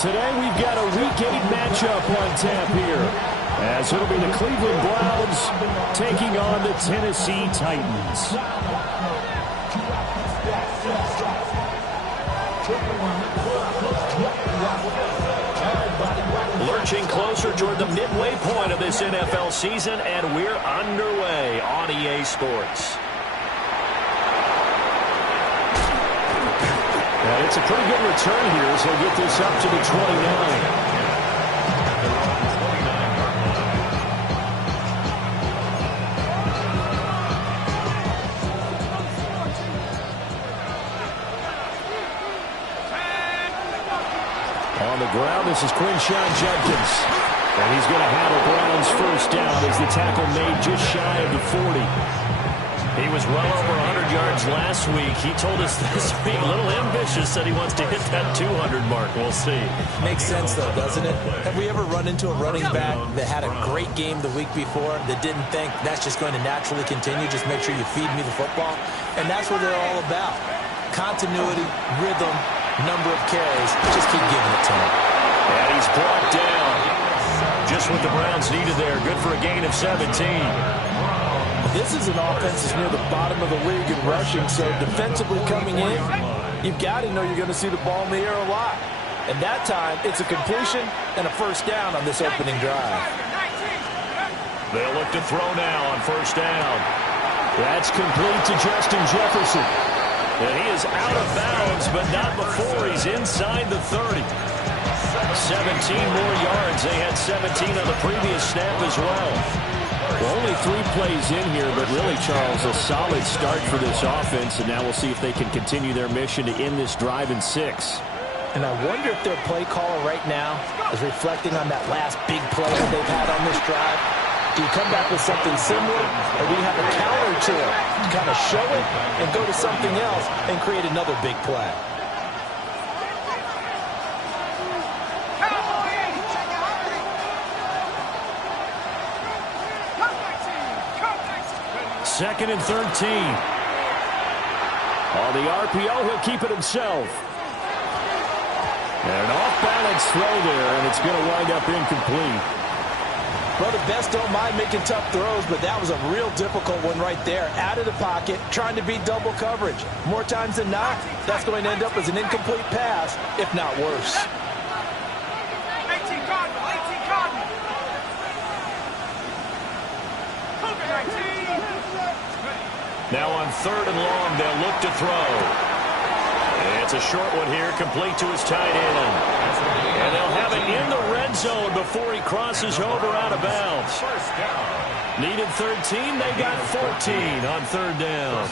Today we've got a Week 8 matchup on tap here, as it'll be the Cleveland Browns taking on the Tennessee Titans. Lurching closer toward the midway point of this NFL season, and we're underway on EA Sports. And it's a pretty good return here as he'll get this up to the 29. On the ground, this is Quinshon Judkins. And he's going to have a Browns first down as the tackle made just shy of the 40. He was well over 100 yards last week. He told us this week, a little ambitious, said he wants to hit that 200 mark. We'll see. Makes sense, though, doesn't it? Have we ever run into a running back that had a great game the week before that didn't think that's just going to naturally continue? Just make sure you feed me the football. And that's what they're all about. Continuity, rhythm, number of carries. Just keep giving it to him. And he's brought down. Just what the Browns needed there. Good for a gain of 17. This is an offense that's near the bottom of the league in rushing, so defensively coming in, you've got to know you're going to see the ball in the air a lot. And that time, it's a completion and a first down on this opening drive. They'll look to throw now on first down. That's complete to Justin Jefferson. And he is out of bounds, but not before he's inside the 30. 17 more yards. They had 17 on the previous snap as well. Well, only 3 plays in here, but really, Charles, a solid start for this offense. And now we'll see if they can continue their mission to end this drive in 6. And I wonder if their play caller right now is reflecting on that last big play that they've had on this drive. Do you come back with something similar, or do you have a counter to it to kind of show it and go to something else and create another big play? Second and 13. On the RPO, he'll keep it himself. And an off-balance throw there, and it's going to wind up incomplete. Well, the best don't mind making tough throws, but that was a real difficult one right there. Out of the pocket, trying to beat double coverage. More times than not, that's going to end up as an incomplete pass, if not worse. 18 Cardinal, 18 Cardinal. Now on 3rd and long, they'll look to throw. It's a short one here, complete to his tight end. And they'll have it in the red zone before he crosses over out of bounds. Needed 13, they got 14 on 3rd down.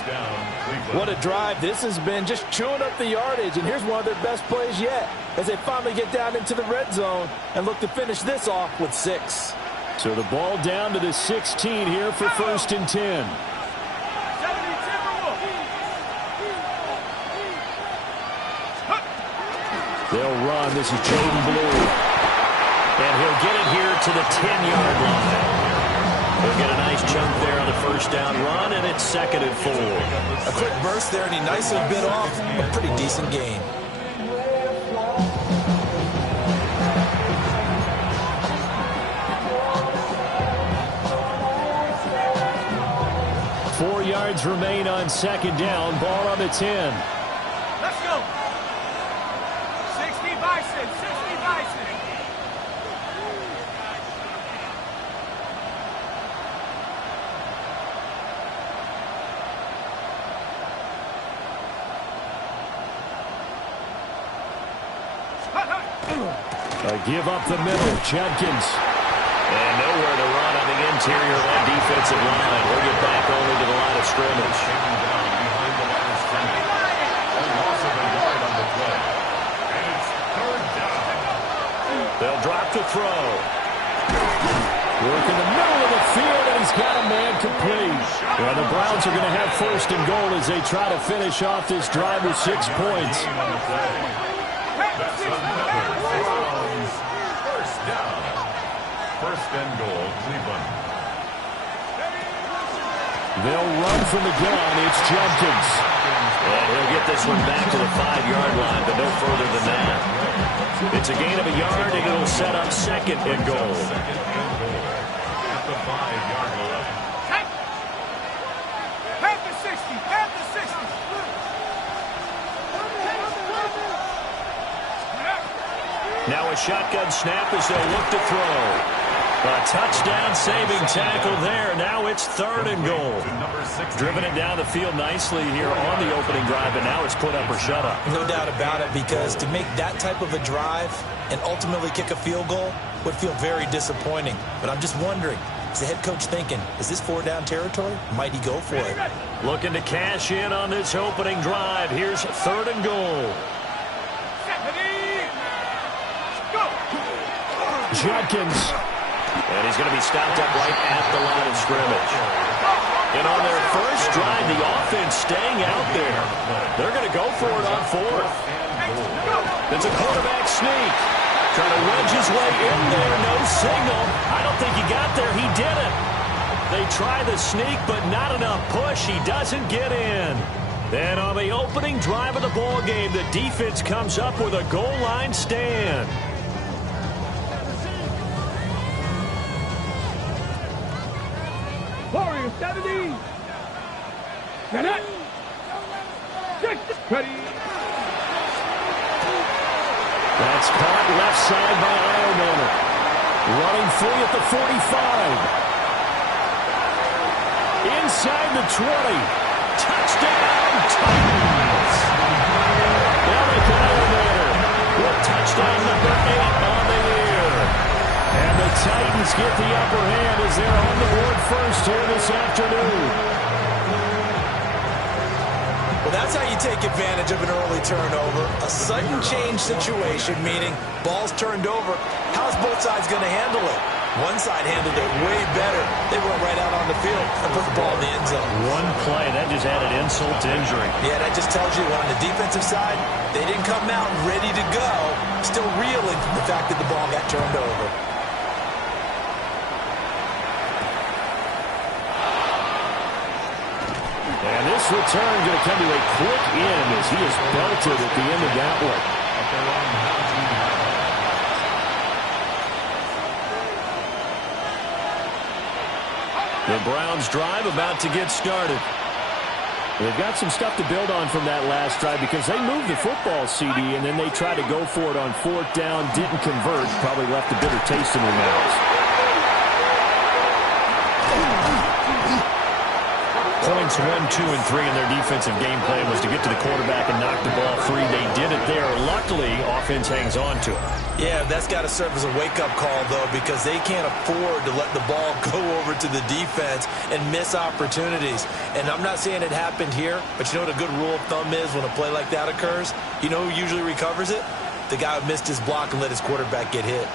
What a drive this has been, just chewing up the yardage. And here's one of their best plays yet as they finally get down into the red zone and look to finish this off with 6. So the ball down to the 16 here for 1st and 10. They'll run. This is Jordan Blue. And he'll get it here to the 10-yard line. He'll get a nice chunk there on the first down run, and it's 2nd and 4. A quick burst there, and he nicely bit off a pretty decent gain. Four yards remain on 2nd down. Ball on the 10. Let's go. 60 Bison, 60 Bison. Give up the middle. Judkins. And nowhere to run on the interior of that defensive line. We'll get back only to the line of scrimmage. They'll drop to throw. Work in the middle of the field, and he's got a man complete. Well, the Browns are going to have 1st and goal as they try to finish off this drive with 6 points. First and goal, Cleveland. They'll run from the gun. It's Judkins. And he'll get this one back to the 5-yard line, but no further than that. It's a gain of a yard, and it'll set up second and goal. At the 5-yard line. Half the 60. Half the 60. Now a shotgun snap as they'll look to throw. A touchdown-saving tackle there. Now it's third and goal. Driven it down the field nicely here on the opening drive, and now it's put up or shut up. No doubt about it, because to make that type of a drive and ultimately kick a field goal would feel very disappointing. But I'm just wondering, is the head coach thinking, is this 4-down territory? Might he go for it? Looking to cash in on this opening drive. Here's third and goal. Judkins. And he's going to be stopped up right at the line of scrimmage. And on their first drive, the offense staying out there. They're going to go for it on fourth. It's a quarterback sneak. Trying to wedge his way in there. No signal. I don't think he got there. He didn't. They try the sneak, but not enough push. He doesn't get in. Then on the opening drive of the ball game, the defense comes up with a goal line stand. Warriors 70. Get it. Ready. That's caught left side by Ironman. Running free at the 45. Inside the 20. Touchdown, Titans. Eric Ironman with touchdown number 8 on the year. And the Titans get the upper hand as they're on the board first here this afternoon. Well, that's how you take advantage of an early turnover. A sudden change situation, meaning ball's turned over. How's both sides going to handle it? One side handled it way better. They run right out on the field and put the ball in the end zone. One play, that just added insult to injury. Yeah, that just tells you on the defensive side, they didn't come out ready to go, still reeling from the fact that the ball got turned over. And this return going to come to a quick end as he is belted at the end of that one. The Browns drive about to get started. They've got some stuff to build on from that last drive because they moved the football, CD, and then they tried to go for it on fourth down, didn't convert, probably left a bitter taste in their mouths. Points 1, 2, and 3 in their defensive game plan was to get to the quarterback and knock the ball free. They did it there. Luckily, offense hangs on to it. Yeah, that's got to serve as a wake-up call, though, because they can't afford to let the ball go over to the defense and miss opportunities. And I'm not saying it happened here, but you know what a good rule of thumb is when a play like that occurs? You know who usually recovers it? The guy who missed his block and let his quarterback get hit.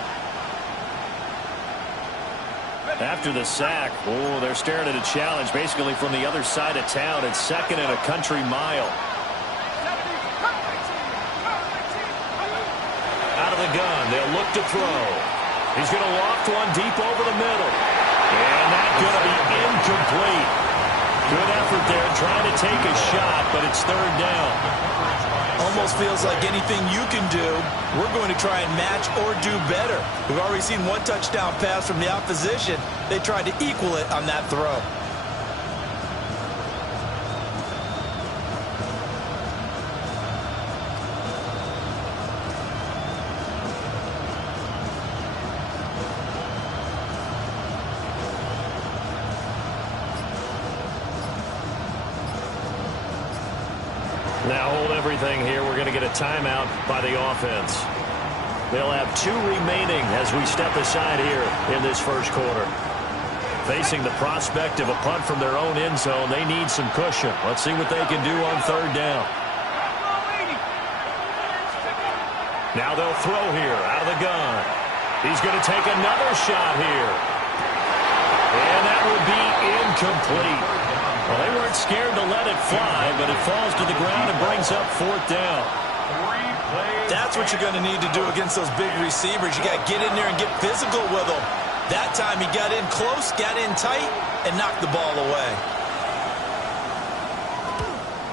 After the sack, they're staring at a challenge basically from the other side of town. It's second and a country mile. Out of the gun, they'll look to throw. He's going to loft one deep over the middle. And that's going to be incomplete. Good effort there trying to take a shot, but it's third down. Almost feels like anything you can do, we're going to try and match or do better. We've already seen one touchdown pass from the opposition. They tried to equal it on that throw. Now hold everything here. We're going to get a timeout by the offense. They'll have 2 remaining as we step aside here in this first quarter. Facing the prospect of a punt from their own end zone, they need some cushion. Let's see what they can do on third down. Now they'll throw here out of the gun. He's going to take another shot here. And that would be incomplete. Well, they weren't scared to let it fly, but it falls to the ground and brings up fourth down. That's what you're going to need to do against those big receivers. You got to get in there and get physical with them. That time he got in close, got in tight, and knocked the ball away.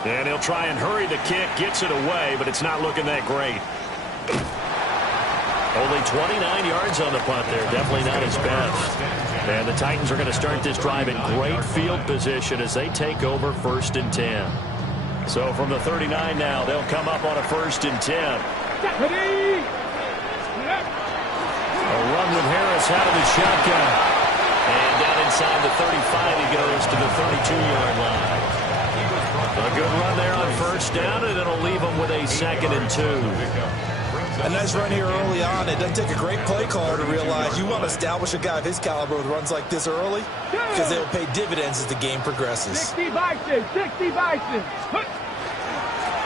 And he'll try and hurry the kick, gets it away, but it's not looking that great. Only 29 yards on the punt there. Definitely not his best. And the Titans are going to start this drive in great field position as they take over 1st and 10. So from the 39 now, they'll come up on a 1st and 10. A run with Harris out of the shotgun. And down inside the 35, he goes to the 32-yard line. A good run there on 1st down, and it'll leave them with a 2nd and 2. A nice run here early on. It doesn't take a great play caller to realize you want to establish a guy of his caliber with runs like this early because they'll pay dividends as the game progresses. 60 Bison, 60 Bison.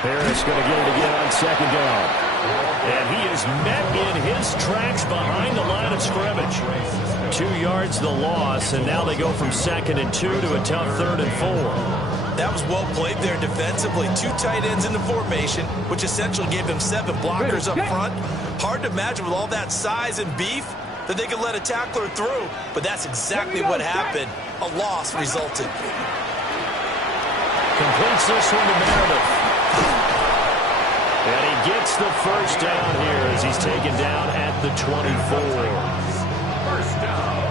Harris going to get it again on 2nd down. And he is met in his tracks behind the line of scrimmage. 2 yards the loss, and now they go from 2nd and 2 to a tough 3rd and 4. That was well played there defensively. 2 tight ends in the formation, which essentially gave them 7 blockers up front. Hard to imagine with all that size and beef that they could let a tackler through. But that's exactly what happened. A loss resulted. Completes this one to Meredith. And he gets the 1st down here as he's taken down at the 24. 1st down.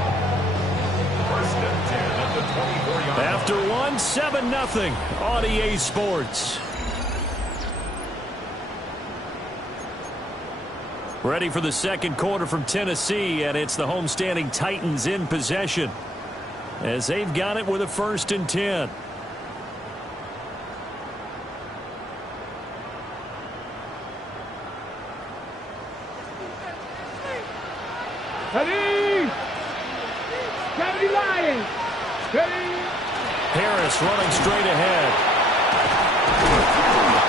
1st and 10 at the 24-yard line. After 7-0 on EA Sports. Ready for the 2nd quarter from Tennessee, and it's the homestanding Titans in possession as they've got it with a 1st and 10. Ready! Ready, Lions! Ready! Harris running straight ahead.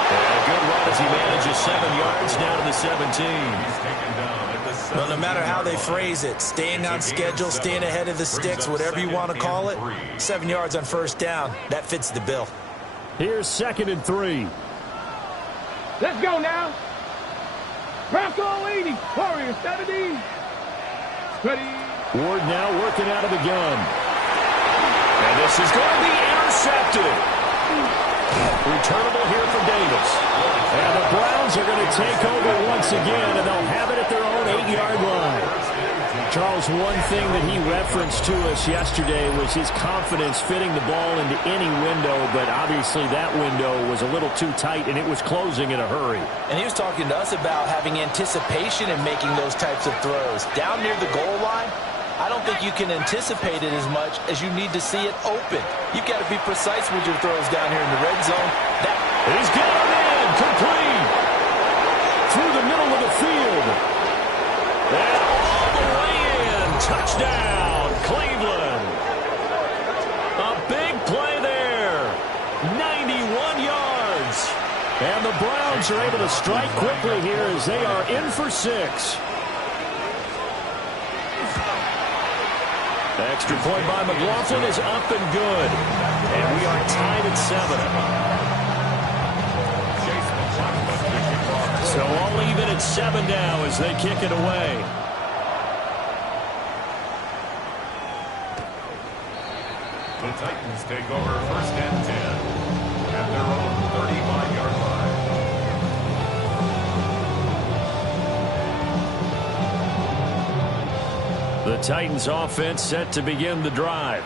And a good run as he manages 7 yards down to the 17. Well, no matter how they phrase it, staying on schedule, staying ahead of the sticks, whatever you want to call it, 7 yards on 1st down, that fits the bill. Here's 2nd and 3. Let's go now. Bronco 80, Warriors 70. Ready. Ward now working out of the gun. And this is going to be intercepted. Returnable here for Davis. And the Browns are going to take over once again, and they'll have it at their own 8-yard line. Charles, one thing that he referenced to us yesterday was his confidence fitting the ball into any window, but obviously that window was a little too tight, and it was closing in a hurry. And he was talking to us about having anticipation in making those types of throws. Down near the goal line, I don't think you can anticipate it as much as you need to see it open. You've got to be precise with your throws down here in the red zone. He's got it in, complete. Through the middle of the field. And all the way in. Touchdown, Cleveland. A big play there. 91 yards. And the Browns are able to strike quickly here as they are in for 6. Extra point by McLaughlin is up and good. And we are tied at 7. So all even at 7 now as they kick it away. The Titans take over 1st and 10 at their own 35-yard line. The Titans offense set to begin the drive.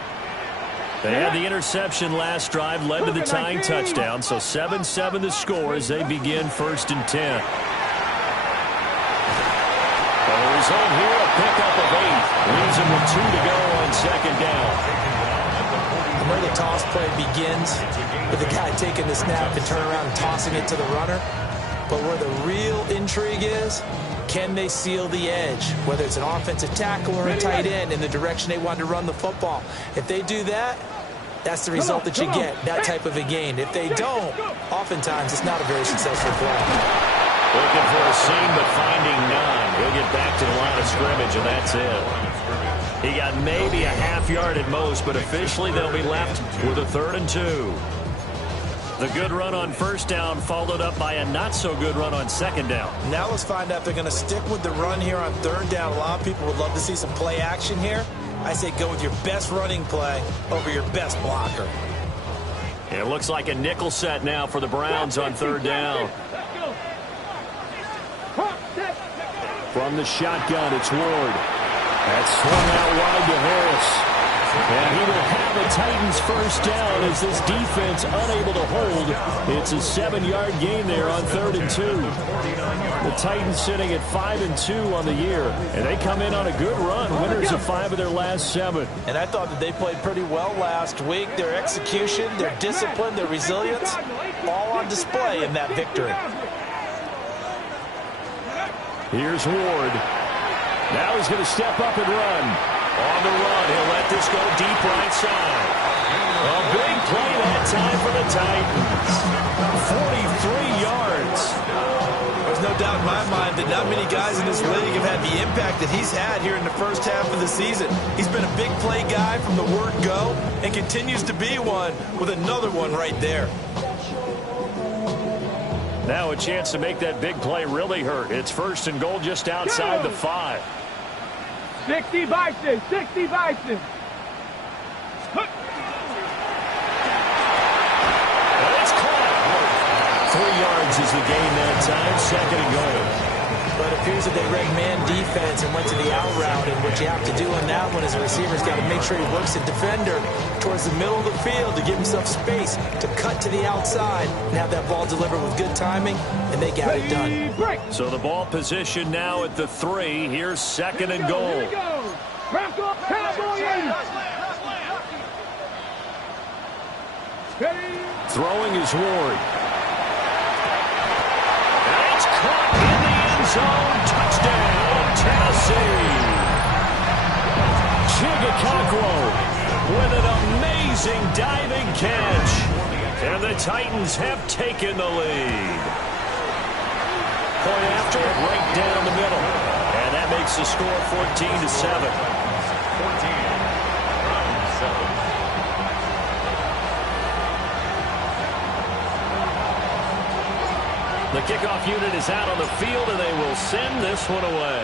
They had the interception last drive, led to the tying touchdown, so 7-7 the score as they begin 1st and 10. The result here, a pickup of 8. Leaves them with 2 to go on 2nd down. Where the toss play begins with the guy taking the snap and turn around and tossing it to the runner. But where the real intrigue is, can they seal the edge, whether it's an offensive tackle or a tight end in the direction they want to run the football? If they do that, that's the result that you get, that type of a game. If they don't, oftentimes it's not a very successful play. Looking for a seam, but finding none. He'll get back to the line of scrimmage, and that's it. He got maybe a half yard at most, but officially they'll be left with a 3rd and 2. The good run on 1st down followed up by a not-so-good run on 2nd down. Now let's find out if they're going to stick with the run here on 3rd down. A lot of people would love to see some play action here. I say go with your best running play over your best blocker. It looks like a nickel set now for the Browns on third down. From the shotgun, it's Ward. That's swung out wide to Harris. And he will have a Titans first down as this defense unable to hold. It's a 7-yard gain there on 3rd and 2. The Titans sitting at 5-2 on the year, and they come in on a good run, winners of 5 of their last 7. And I thought that they played pretty well last week. Their execution, their discipline, their resilience, all on display in that victory. Here's Ward. Now he's going to step up and run. On the run, he'll let this go deep right side. A big play that time for the Titans. 43 yards. There's no doubt in my mind that not many guys in this league have had the impact that he's had here in the first half of the season. He's been a big play guy from the word go and continues to be one with another one right there. Now a chance to make that big play really hurt. It's 1st and goal just outside the 5. 60 Bison, 60 Bison. It's caught. 3 yards is the gain that time, 2nd and goal. But it appears that they read man defense and went to the out route, and what you have to do in that one as a receiver's got to make sure he works the defender towards the middle of the field to give himself space to cut to the outside and have that ball delivered with good timing, and they got it done. So the ball position now at the 3. Here's 2nd and goal. Throwing is Ward. That's caught in the end zone. Touchdown, Tennessee. Chigakakwo with an amazing diving catch. And the Titans have taken the lead. Point after it, right down the middle. And that makes the score 14-7. 14-7. The kickoff unit is out on the field, and they will send this one away.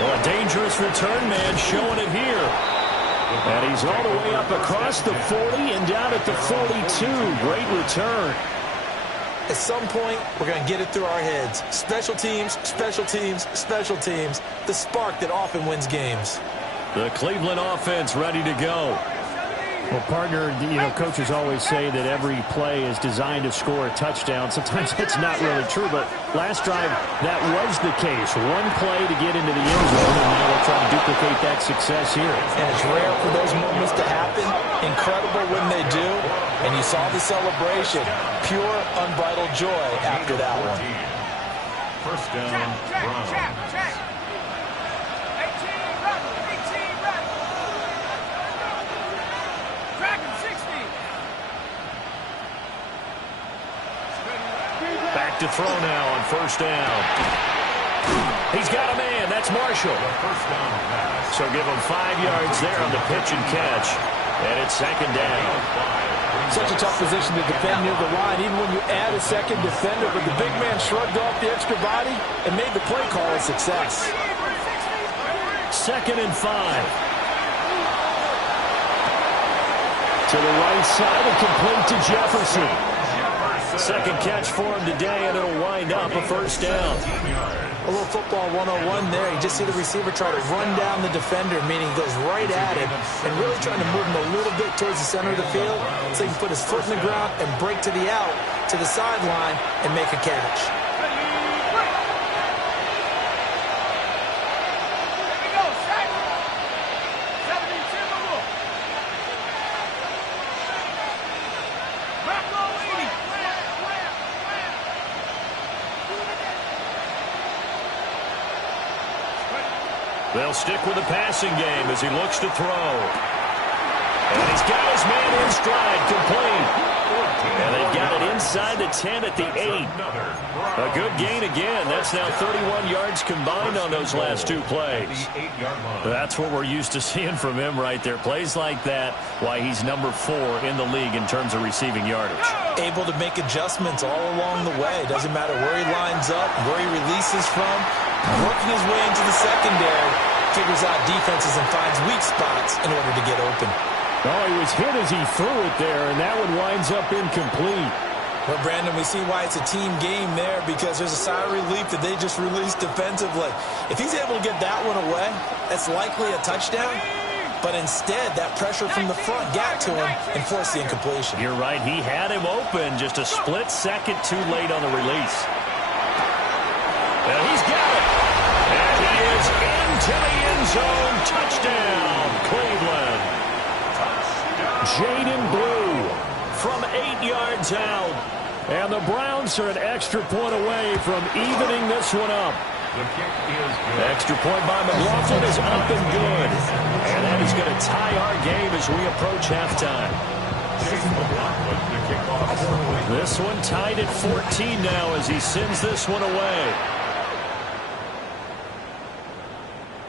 Well, a dangerous return man showing it here. And he's all the way up across the 40 and down at the 42. Great return. At some point, we're going to get it through our heads. Special teams, special teams, special teams. The spark that often wins games. The Cleveland offense ready to go. Well, partner, coaches always say that every play is designed to score a touchdown. Sometimes that's not really true, but last drive, that was the case. One play to get into the end zone, and now they'll try to duplicate that success here. And it's rare for those moments to happen. Incredible when they do. And you saw the celebration. Pure, unbridled joy after that one. First down, Browns. Back to throw now on 1st down. He's got a man. That's Marshall. So give him 5 yards there on the pitch and catch. And it's 2nd down. Such a tough position to defend near the line, even when you add a second defender. But the big man shrugged off the extra body and made the play call a success. 2nd and 5. To the right side and complete to Jefferson. Second catch for him today, and it'll wind up a 1st down. A little football 101 there. You just see the receiver try to run down the defender, meaning he goes right at him and really trying to move him a little bit towards the center of the field so he can put his foot in the ground and break to the out, to the sideline, and make a catch. They'll stick with the passing game as he looks to throw. And he's got his man in stride, complete. And they've got it inside the 10 at the 8. A good gain again. That's now 31 yards combined on those last 2 plays. That's what we're used to seeing from him right there. Plays like that, why he's number 4 in the league in terms of receiving yardage. Able to make adjustments all along the way. Doesn't matter where he lines up, where he releases from. Working his way into the secondary figures out defenses and finds weak spots in order to get open. Oh, he was hit as he threw it there, and that one winds up incomplete. Well, Brandon, we see why it's a team game there, because there's a sigh of relief that they just released defensively. If he's able to get that one away, that's likely a touchdown. But instead, that pressure from the front got to him and forced the incompletion. You're right. He had him open just a split second too late on the release. And he's got it. And he is into the end zone. Touchdown, Cleveland. Jaden Blue from 8 yards out. And the Browns are an extra point away from evening this one up. The kick is good. Extra point by McLaughlin is up and good. And that is going to tie our game as we approach halftime. The kickoff. This one tied at 14 now as he sends this one away.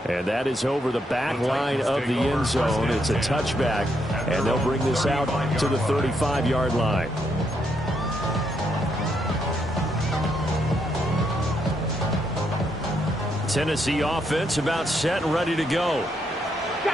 And that is over the back line of the end zone. It's a touchback, and they'll bring this out to the 35-yard line. Tennessee offense about set and ready to go.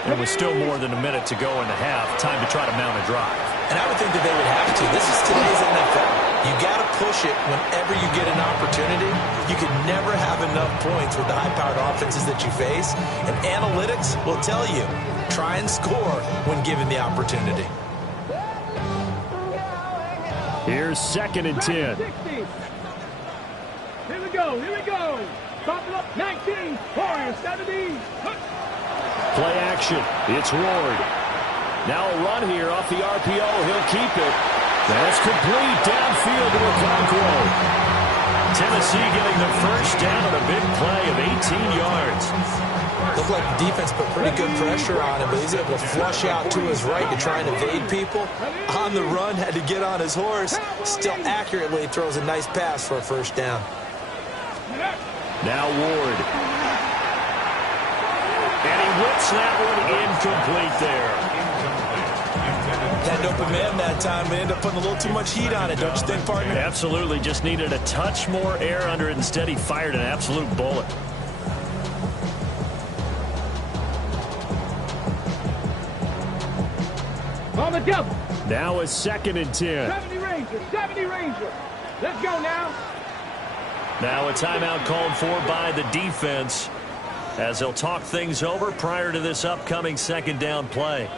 And with still more than a minute to go in the half, time to try to mount a drive. And I would think that they would have to. This is today's NFL. You got to push it whenever you get an opportunity. You can never have enough points with the high-powered offenses that you face. And analytics will tell you, try and score when given the opportunity. Here's 2nd and 10. 60. Here we go. Here we go. Buffalo 19. 70. Play action. It's Ward. Now a run here off the RPO. He'll keep it. That's complete downfield to Okonkwo. Tennessee getting the first down on a big play of 18 yards. Looked like the defense put pretty good pressure on him, but he's able to flush out to his right to try and evade people. On the run, had to get on his horse. Still accurately throws a nice pass for a first down. Now Ward. And he whips that one incomplete there. Had open man that time, but ended up putting a little too much heat on it, don't you think, partner? Absolutely. Just needed a touch more air under it. Instead, he fired an absolute bullet. On the double. Now a 2nd and 10. 70 Ranger. 70 Ranger. Let's go now. Now a timeout called for by the defense as they'll talk things over prior to this upcoming 2nd down play.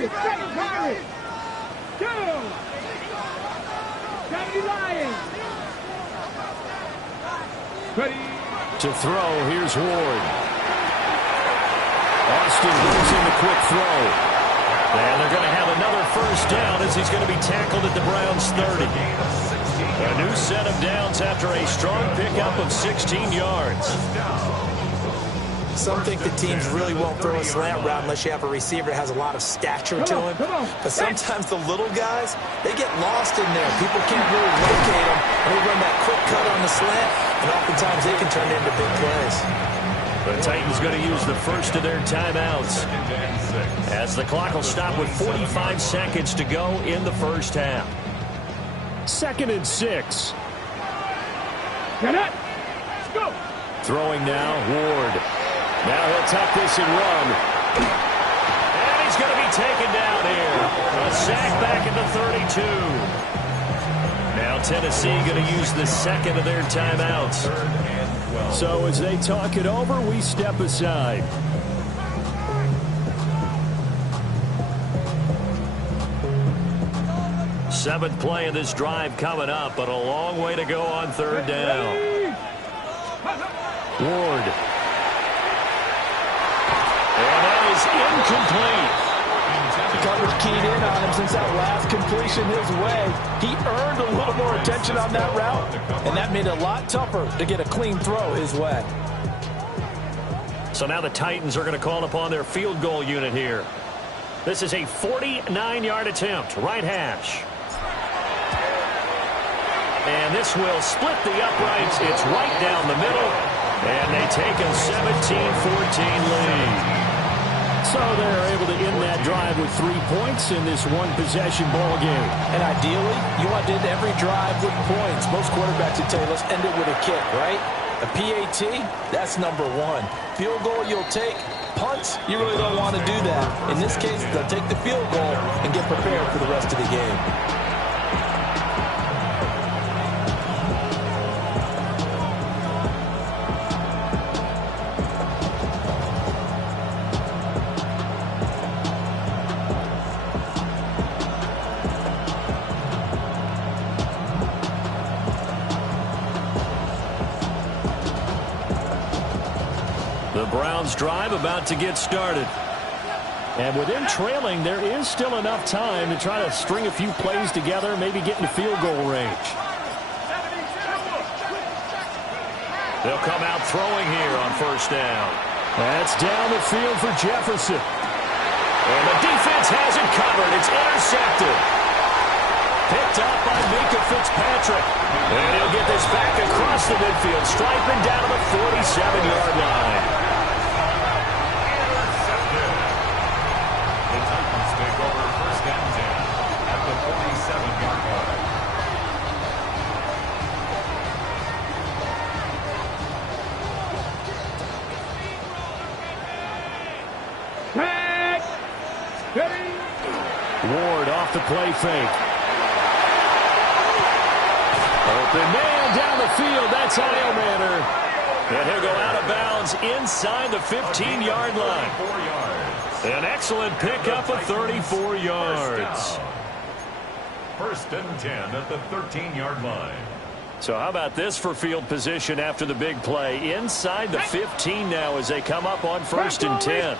Seven Pirates. 2. 70 Lions. Ready. To throw, here's Ward. Austin goes in the quick throw. And they're going to have another first down as he's going to be tackled at the Browns' 30. A new set of downs after a strong pickup of 16 yards. Some think the teams really won't throw a slant route unless you have a receiver that has a lot of stature to him. But sometimes the little guys, they get lost in there. People can't really locate them. And they run that quick cut on the slant, and oftentimes they can turn into big plays. The Titans going to use the first of their timeouts as the clock will stop with 45 seconds to go in the first half. 2nd and 6. Get it. Let's go. Throwing now, Ward. Now he'll tuck this and run. And he's going to be taken down here. A sack back at the 32. Now Tennessee going to use the 2nd of their timeouts. So as they talk it over, we step aside. Seventh play of this drive coming up, but a long way to go on 3rd down. Ward. And that is incomplete. The coverage keyed in on him since that last completion his way. He earned a little more attention on that route, and that made it a lot tougher to get a clean throw his way. So now the Titans are going to call upon their field goal unit here. This is a 49-yard attempt, right hash. And this will split the uprights. It's right down the middle. And they take a 17-14 lead. So they're able to end that drive with 3 points in this one-possession ball game. And ideally, you want to end every drive with points. Most quarterbacks would tell you, let's end it with a kick, right? A PAT, that's number one. Field goal you'll take. Punts, you really don't want to do that. In this case, they'll take the field goal and get prepared for the rest of the game. The Browns drive about to get started. And with them trailing, there is still enough time to try to string a few plays together, maybe get into field goal range. They'll come out throwing here on first down. That's down the field for Jefferson. And the defense has it covered. It's intercepted. Picked up by Mika Fitzpatrick. And he'll get this back across the midfield, striping down to the 47-yard line. The Titans take over first and 10 at the 47-yard line. Pass. Ready. Ward off the play fake. Open man down the field. That's Eilmanter. And he'll go out of bounds inside the 15-yard line. 4 yards. An excellent pickup of 34 yards. First and 10 at the 13-yard line. So how about this for field position after the big play? Inside the 15 now as they come up on first and 10.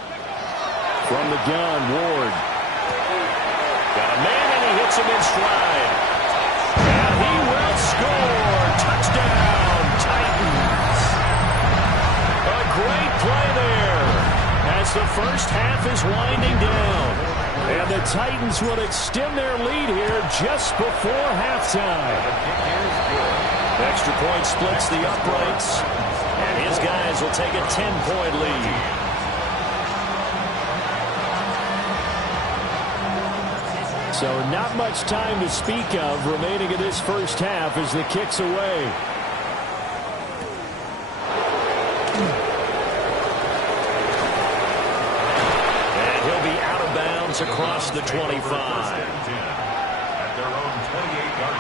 From the gun, Ward. Got a man and he hits him in stride. And he will score. Touchdown, Titans. A great play there as the first half is winding down. And the Titans will extend their lead here just before halftime. Extra point splits the uprights. And his guys will take a 10-point lead. So not much time to speak of remaining in this first half as the kick's away. And he'll be out of bounds across the 25. At their own 28-yard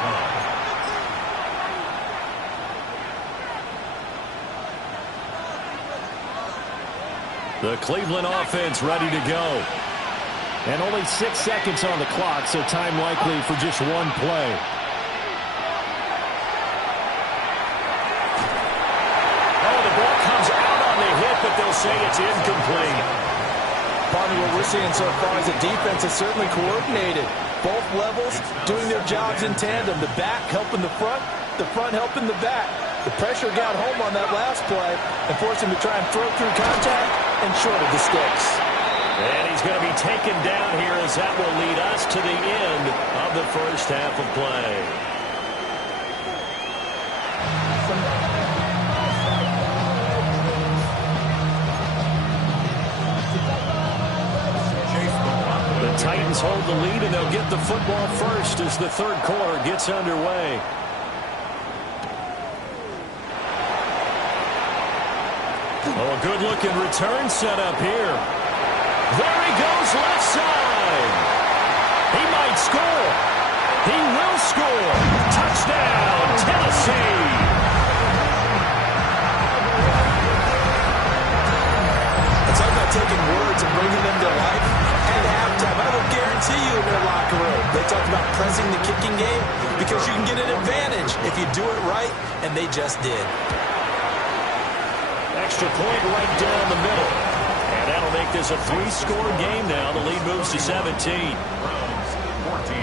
line. The Cleveland offense ready to go. And only 6 seconds on the clock, so time likely for just one play. Oh, the ball comes out on the hit, but they'll say it's incomplete. Partner, what we're seeing so far is the defense is certainly coordinated. Both levels doing their jobs in tandem. The back helping the front helping the back. The pressure got home on that last play and forced him to try and throw through contact and short of the sticks. And he's going to be taken down here as that will lead us to the end of the first half of play. The Titans hold the lead, and they'll get the football first as the third quarter gets underway. Oh, a good-looking return set up here. There he goes, left side. He might score. He will score. Touchdown, Tennessee. It's all about taking words and bringing them to life. At halftime, I will guarantee you in their locker room, they talked about pressing the kicking game because you can get an advantage if you do it right, and they just did. Extra point right down the middle. And that'll make this a 3-score game now. The lead moves to 17. Browns 14.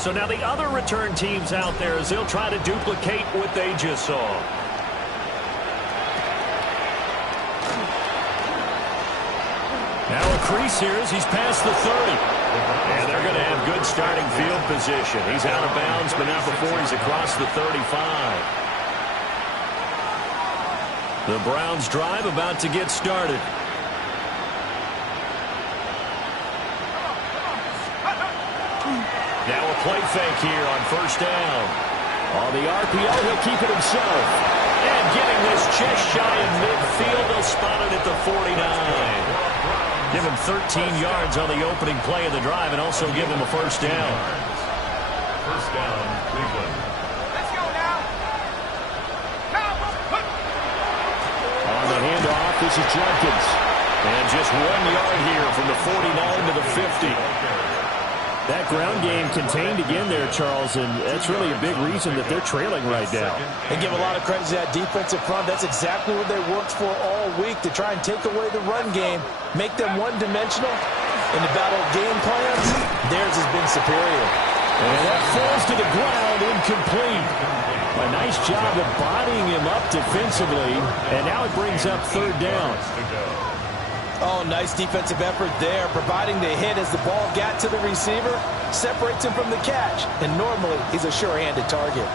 So now the other return teams out there as they'll try to duplicate what they just saw. Now a crease here as he's past the 30. And they're going to have good starting field position. He's out of bounds, but not before he's across the 35. The Browns drive about to get started. Now a play fake here on first down. On the RPO, he'll keep it himself. And getting this just shy of midfield, they'll spot it at the 49. Give him 13 yards on the opening play of the drive and also give him a first down. First down, Cleveland. Let's go now. On the handoff, this is Jenkins. And just 1 yard here from the 49 to the 50. That ground game contained again there, Charles, and that's really a big reason that they're trailing right now. And give a lot of credit to that defensive front. That's exactly what they worked for all week, to try and take away the run game, make them one-dimensional. In the battle of game plans, theirs has been superior. And that falls to the ground, incomplete. A nice job of bodying him up defensively, and now it brings up third down. Oh, nice defensive effort there, providing the hit as the ball got to the receiver, separates him from the catch, and normally he's a sure-handed target.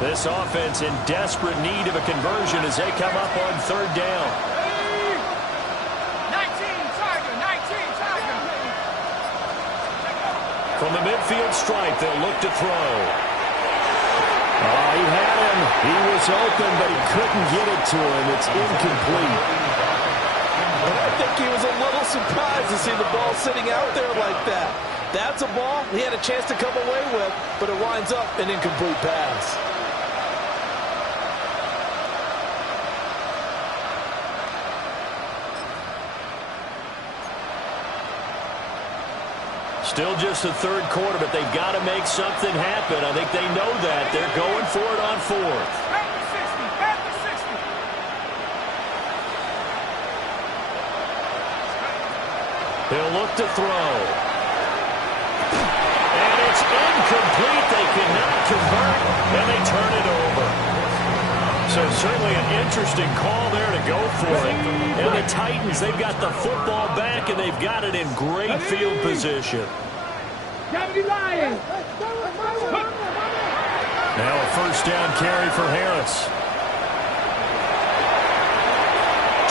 This offense in desperate need of a conversion as they come up on third down. 19 Tiger. From the midfield stripe, they'll look to throw. Oh, he had him. He was open, but he couldn't get it to him. It's incomplete. And I think he was a little surprised to see the ball sitting out there like that. That's a ball he had a chance to come away with, but it winds up an incomplete pass. Still just the third quarter, but they've got to make something happen. I think they know that. They're going for it on fourth. At the 60. He'll look to throw. And it's incomplete. They cannot convert, and they turn it over. So certainly an interesting call there to go for it. And the Titans, they've got the football back, and they've got it in great field position. Now a first down carry for Harris.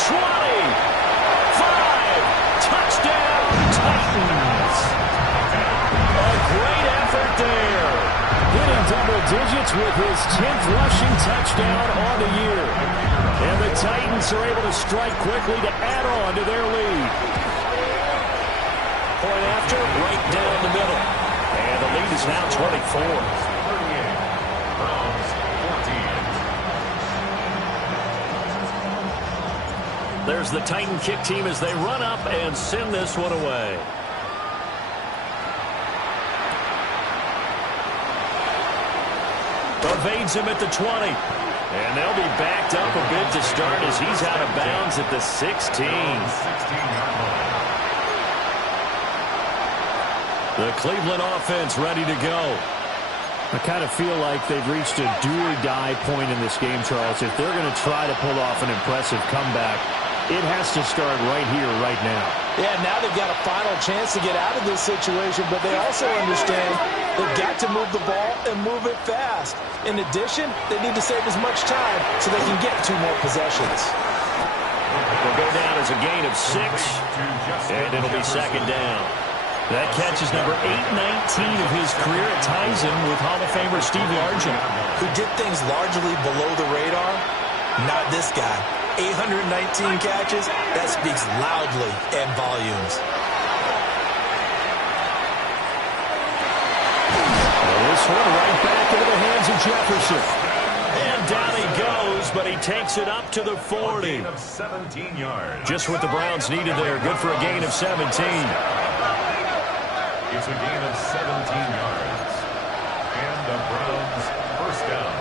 20, 5, touchdown Titans. A great effort there. Hitting double digits with his 10th rushing touchdown on the year. And the Titans are able to strike quickly to add on to their lead. Point after, right down the middle. And the lead is now 24. 38. Browns 14. There's the Titan kick team as they run up and send this one away. Evades him at the 20. And they'll be backed up a bit to start as he's out of bounds at the 16. 16-yard line. The Cleveland offense ready to go. I kind of feel like they've reached a do-or-die point in this game, Charles. If they're going to try to pull off an impressive comeback, it has to start right here, right now. Yeah, now they've got a final chance to get out of this situation, but they also understand they've got to move the ball and move it fast. In addition, they need to save as much time so they can get 2 more possessions. Will go down as a gain of 6, and it'll be second down. That catch is number 819 of his career. It ties him with Hall of Famer Steve Largent, who did things largely below the radar. Not this guy. 819 catches, that speaks loudly in volumes. This one right back into the hands of Jefferson. And down he goes, but he takes it up to the 40. Of 17 yards. Just what the Browns needed there. Good for a gain of 17. It's a gain of 17 yards. And the Browns first down.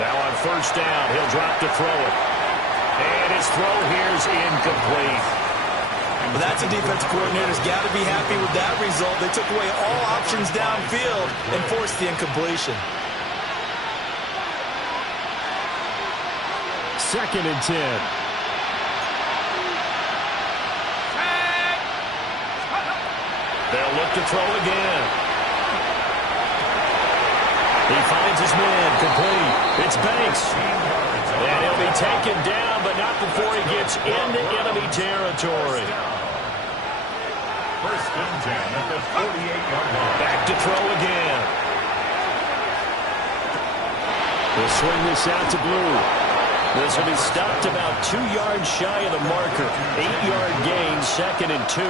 Now on first down, he'll drop to throw it. And his throw here is incomplete. Well, that's a defense coordinator's got to be happy with that result. They took away all options downfield and forced the incompletion. 2nd and 10. They'll look to throw again. He finds his man, complete. It's Banks. And he'll be taken down, but not before he gets into enemy territory. First and 10 at the 48-yard line. Back to throw again. They'll swing this out to Blue. This will be stopped about 2 yards shy of the marker. 8-yard gain, 2nd and 2.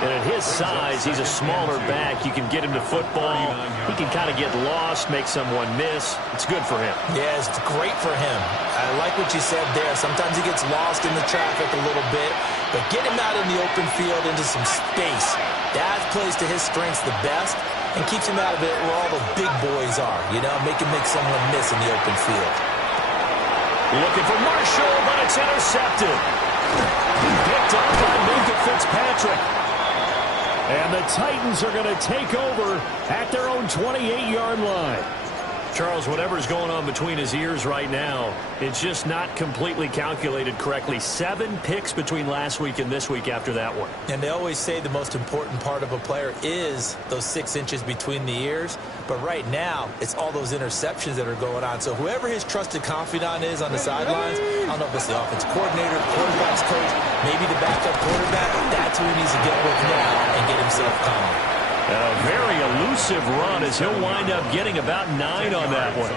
And at his size, he's a smaller back. You can get him to football. He can kind of get lost, make someone miss. It's good for him. Yeah, it's great for him. I like what you said there. Sometimes he gets lost in the traffic a little bit, but get him out in the open field into some space. That plays to his strengths the best and keeps him out of it where all the big boys are, you know, make him make someone miss in the open field. Looking for Marshall, but it's intercepted. Picked up by Minka Fitzpatrick. And the Titans are going to take over at their own 28-yard line. Charles, whatever's going on between his ears right now, it's just not completely calculated correctly. 7 picks between last week and this week after that one. And they always say the most important part of a player is those 6 inches between the ears. But right now, it's all those interceptions that are going on. So whoever his trusted confidant is on the sidelines, I don't know if it's the offensive coordinator, the quarterback's coach, maybe the backup quarterback, that's who he needs to get with now and get himself calm. A very elusive run as he'll wind up getting about 9 on that one.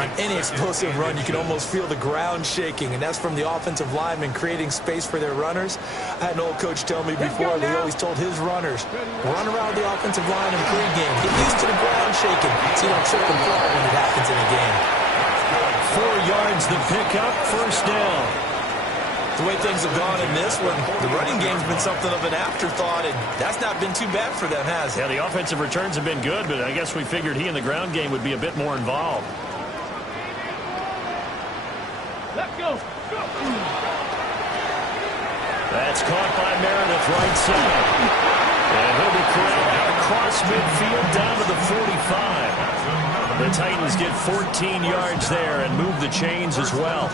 On any explosive run, you can almost feel the ground shaking, and that's from the offensive linemen creating space for their runners. I had an old coach tell me before, they always told his runners, run around the offensive line in pregame. Get used to the ground shaking so you don't trip and fall when it happens in a game. 4 yards the pickup, first down. The way things have gone in this one, the running game's been something of an afterthought, and that's not been too bad for them, has it? Yeah, the offensive returns have been good, but I guess we figured he in the ground game would be a bit more involved. Let's go. That's caught by Meredith, right side. And he'll be corralled out across midfield down to the 45. The Titans get 14 yards there and move the chains as well.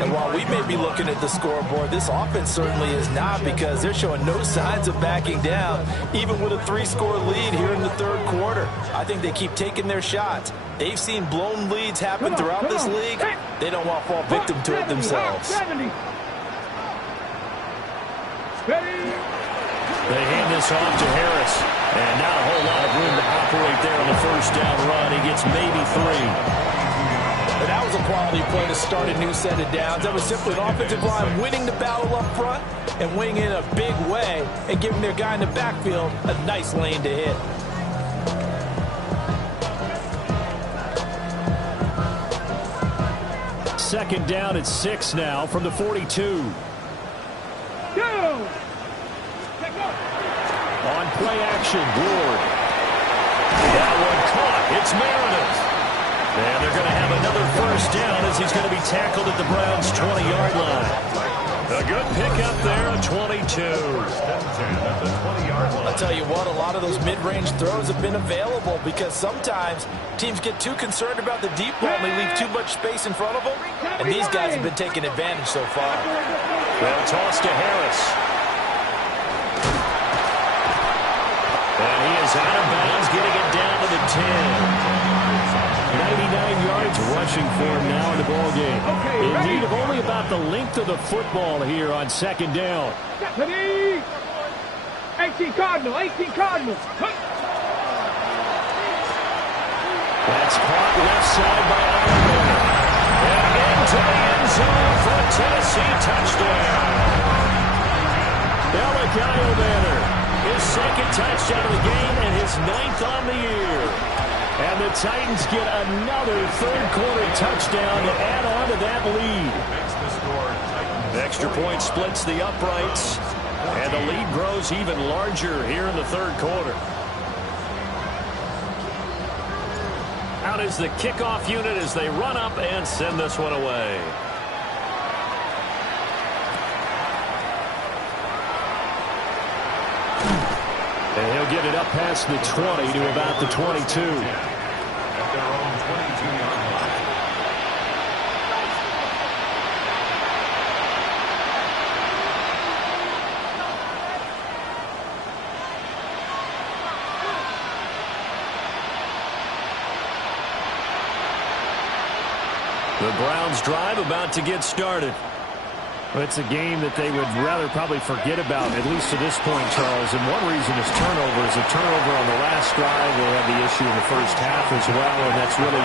And while we may be looking at the scoreboard, this offense certainly is not, because they're showing no signs of backing down, even with a 3-score lead here in the third quarter. I think they keep taking their shots. They've seen blown leads happen throughout this league. They don't want to fall victim to it themselves. They hand this off to Harris. And not a whole lot of room to operate there on the first down run. He gets maybe 3. And that was a quality play to start a new set of downs. That was simply an offensive line winning the battle up front and winning in a big way and giving their guy in the backfield a nice lane to hit. Second down at 6 now from the 42. Go! On play action, Ward. That one caught. It's Meredith. And they're going to have another first down as he's going to be tackled at the Browns' 20-yard line. A good pickup there, a 22. I'll tell you what, a lot of those mid-range throws have been available because sometimes teams get too concerned about the deep ball and they leave too much space in front of them. And these guys have been taking advantage so far. Well, toss to Harris. And he is out of bounds, getting it down to the 10. 99 yards rushing for him now in the ball game. In need of only about the length of the football here on second down. 18 Cardinal, 18 Cardinal. That's caught left side by Alabama. And into the end zone for a Tennessee touchdown. Alec Alabama, his second touchdown of the game and his 9th on the year. And the Titans get another third-quarter touchdown to add on to that lead. Extra point splits the uprights, and the lead grows even larger here in the third quarter. Out is the kickoff unit as they run up and send this one away. And he'll get it up past the 20 to about the 22. At their own 22-yard line. The Browns drive about to get started. It's a game that they would rather probably forget about, at least to this point, Charles. And one reason is turnovers. A turnover on the last drive. They had the issue in the first half as well, and that's really,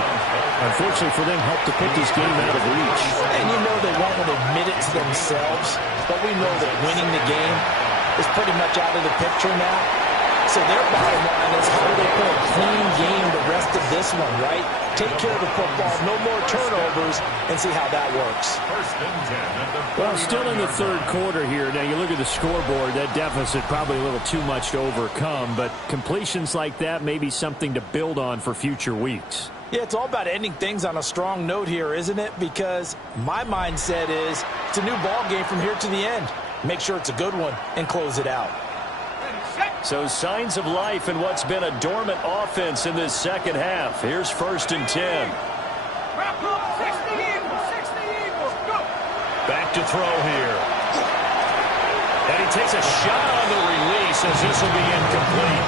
unfortunately for them, helped to put this game out of reach. And you know they won't admit it to themselves, but we know that winning the game is pretty much out of the picture now. So their bottom line is how do they play a clean game the rest of this one, right? Take care of the football, no more turnovers, and see how that works. Well, still in the third quarter here. Now, you look at the scoreboard, that deficit probably a little too much to overcome, but completions like that may be something to build on for future weeks. Yeah, it's all about ending things on a strong note here, isn't it? Because my mindset is it's a new ball game from here to the end. Make sure it's a good one and close it out. So signs of life in what's been a dormant offense in this second half. Here's 1st and 10. Back to throw here. And he takes a shot on the release as this will be incomplete.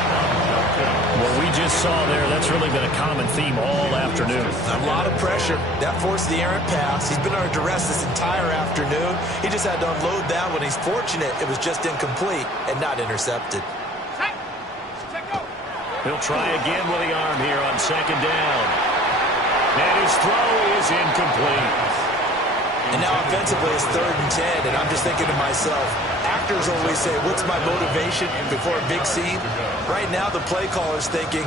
What we just saw there, that's really been a common theme all afternoon. A lot of pressure. That forced the errant pass. He's been under duress this entire afternoon. He just had to unload that one. He's fortunate it was just incomplete and not intercepted. He'll try again with the arm here on 2nd down. And his throw is incomplete. And now offensively it's 3rd and 10, and I'm just thinking to myself, actors always say, what's my motivation before a big scene? Right now the play caller's thinking,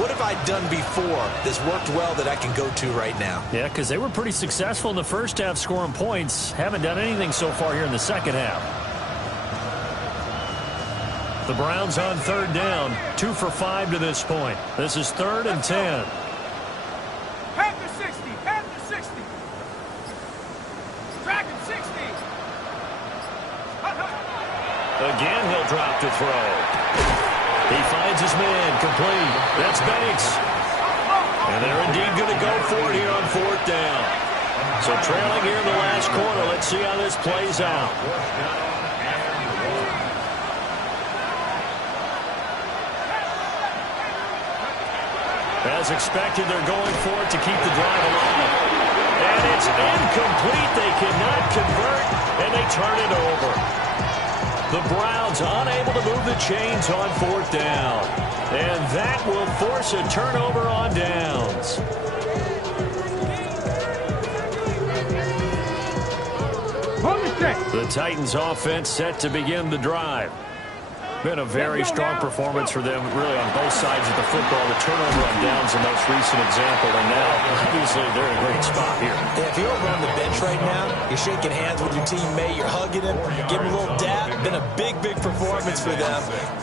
what have I done before that's worked well that I can go to right now? Yeah, because they were pretty successful in the first half scoring points. Haven't done anything so far here in the second half. The Browns on 3rd down, 2 for 5 to this point. This is 3rd and 10. Panther 60, Panther 60. Dragon 60. Again, he'll drop to throw. He finds his man, complete. That's Banks. And they're indeed going to go for it here on 4th down. So trailing here in the last quarter, let's see how this plays out. As expected, they're going for it to keep the drive alive. And it's incomplete. They cannot convert, and they turn it over. The Browns unable to move the chains on 4th down. And that will force a turnover on downs. The Titans offense set to begin the drive. Been a very strong performance for them, really, on both sides of the football. The turnover on downs, the most recent example, and now, obviously, they're in a great spot here. Yeah, if you're over on the bench right now, you're shaking hands with your teammate, you're hugging him, giving him a little dab. Been a big, big performance for them.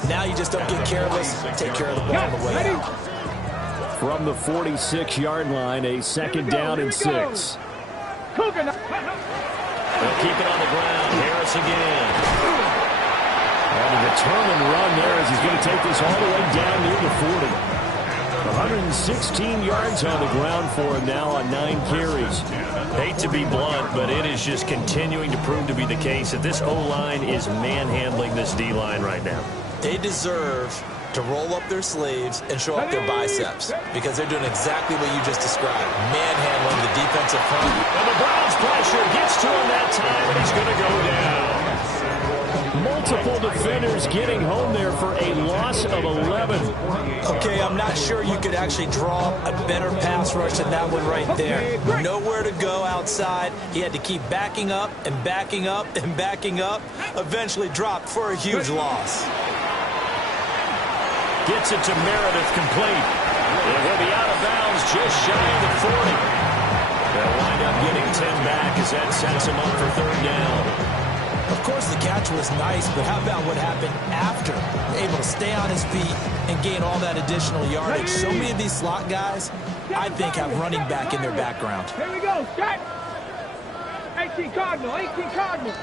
Now you just don't get careless. Take care of the ball on the way out. From the 46-yard line, a 2nd down and 6. They'll keep it on the ground. Harris again. And a determined run there as he's going to take this all the way down near the 40. 116 yards on the ground for him now on 9 carries. Hate to be blunt, but it is just continuing to prove to be the case that this O-line is manhandling this D-line right now. They deserve to roll up their sleeves and show up their biceps because they're doing exactly what you just described, manhandling the defensive front. And the Browns pressure gets to him that time, and he's going to go down. Multiple defenders getting home there for a loss of 11. Okay, I'm not sure you could actually draw a better pass rush than that one right there. Nowhere to go outside. He had to keep backing up and backing up and backing up. Eventually dropped for a huge loss. Gets it to Meredith, complete. It will be out of bounds just shy of the 40. They'll wind up getting 10 back as that sets him up for 3rd down. Of course, the catch was nice, but how about what happened after? Able to stay on his feet and gain all that additional yardage. So many of these slot guys, I think, have running back in their background. Here we go, Scott. 18 Cardinal, 18 Cardinal.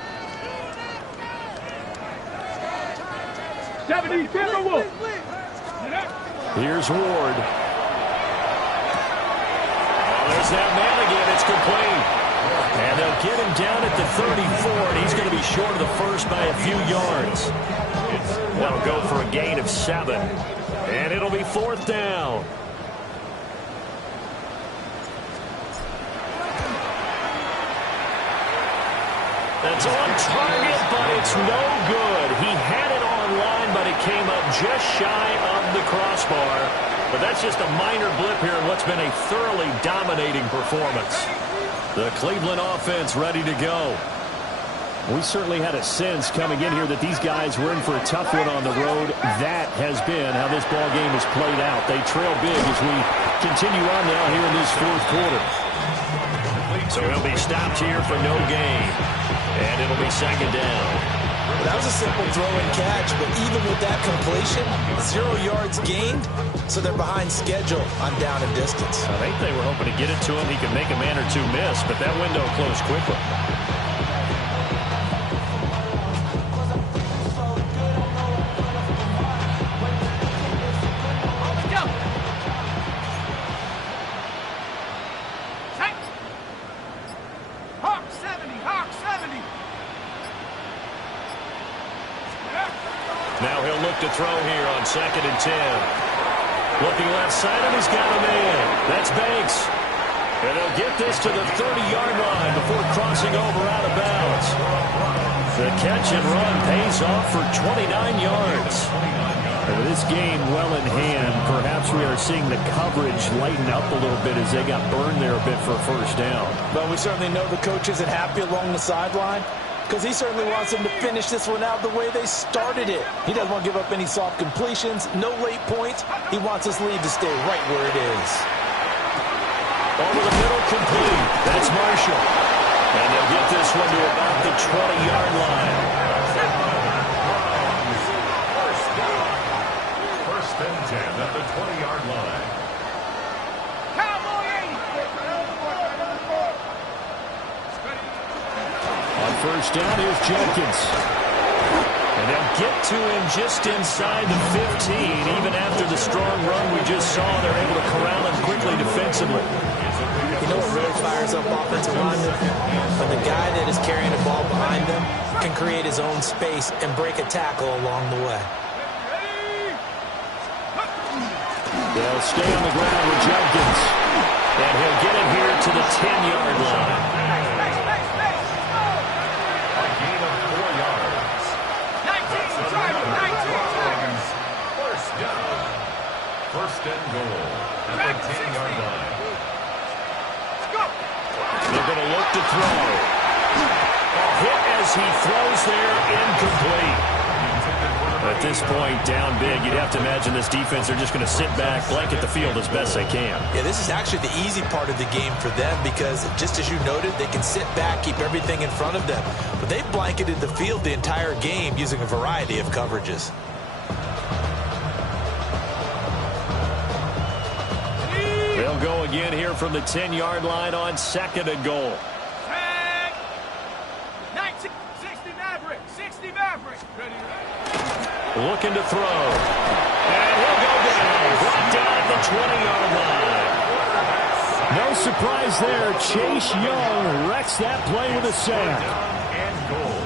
70 Timberwolf. Here's Ward. There's that man again. It's complete. And they'll get him down at the 34, and he's going to be short of the first by a few yards. That'll go for a gain of 7. And it'll be 4th down. That's on target, but it's no good. He had it online, but it came up just shy of the crossbar. But that's just a minor blip here in what's been a thoroughly dominating performance. The Cleveland offense ready to go. We certainly had a sense coming in here that these guys were in for a tough one on the road. That has been how this ball game has played out. They trail big as we continue on now here in this fourth quarter. So he'll be stopped here for no gain. And it'll be second down. Well, that was a simple throw and catch, but even with that completion, 0 yards gained, so they're behind schedule on down and distance. I think they were hoping to get it to him. He could make a man or two miss, but that window closed quickly. Now he'll look to throw here on 2nd and 10. Looking left side, and he's got a man. That's Banks. And he'll get this to the 30-yard line before crossing over out of bounds. The catch and run pays off for 29 yards. With this game well in hand, perhaps we are seeing the coverage lighten up a little bit as they got burned there a bit for a first down. But we certainly know the coach isn't happy along the sideline, because he certainly wants them to finish this one out the way they started it. He doesn't want to give up any soft completions, no late points. He wants his lead to stay right where it is. Over the middle, complete. That's Marshall. And they'll get this one to about the 20-yard line. First and 10 at the 20-yard line. On first down, here's Jenkins. And they'll get to him just inside the 15. Even after the strong run we just saw, they're able to corral him quickly defensively. You know what really fires up offensive linemen? When the guy that is carrying the ball behind them can create his own space and break a tackle along the way. They'll stay on the ground with Jenkins. And he'll get it here to the 10-yard line. A gain of 4 yards. 19. First down. First and goal at the 10-yard line. They're going to look to throw. A hit as he throws there, incomplete. At this point, down big, you'd have to imagine this defense are just going to sit back, blanket the field as best they can. Yeah, this is actually the easy part of the game for them because, just as you noted, they can sit back, keep everything in front of them. But they've blanketed the field the entire game using a variety of coverages. They'll go again here from the 10-yard line on 2nd and goal. 60 Maverick. Looking to throw. And he'll go down. Brought down at the 20-yard line. No surprise there. Chase Young wrecks that play with a sack. And goal.